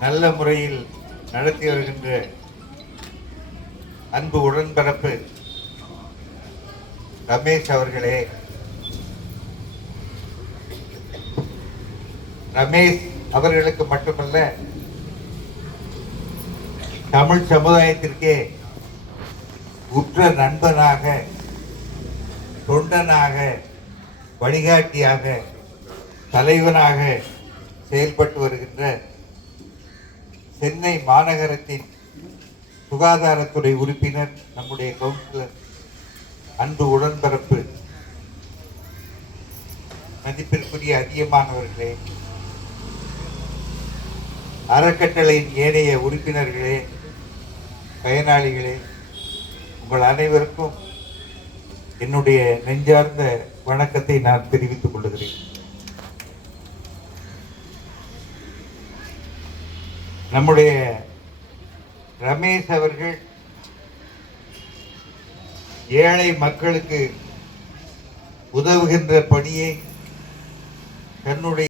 நல்ல முறையில் நடத்தி வருகின்ற அன்பு உடன்பிறப்பு ரமேஷ் அவர்களே, ரமேஷ் அவர்களுக்கு மட்டுமல்ல, தமிழ் சமுதாயத்திற்கே உற்ற நண்பனாக, தொண்டனாக, வழிகாட்டியாக, தலைவனாக செயல்பட்டு வருகின்ற சென்னை மாநகரத்தின் சுகாதாரத்துறை உறுப்பினர், நம்முடைய கவுன்சிலர், அன்பு உடன்பிறப்பு, மதிப்பிற்குரிய அதிகமானவர்களே, அறக்கட்டளையின் ஏனைய உறுப்பினர்களே, பயனாளிகளே, உங்கள் அனைவருக்கும் என்னுடைய நெஞ்சார்ந்த வணக்கத்தை நான் தெரிவித்துக் கொள்கிறேன். நம்முடைய ரமேஷ் அவர்கள் ஏழை மக்களுக்கு உதவுகின்ற பணியை தன்னுடைய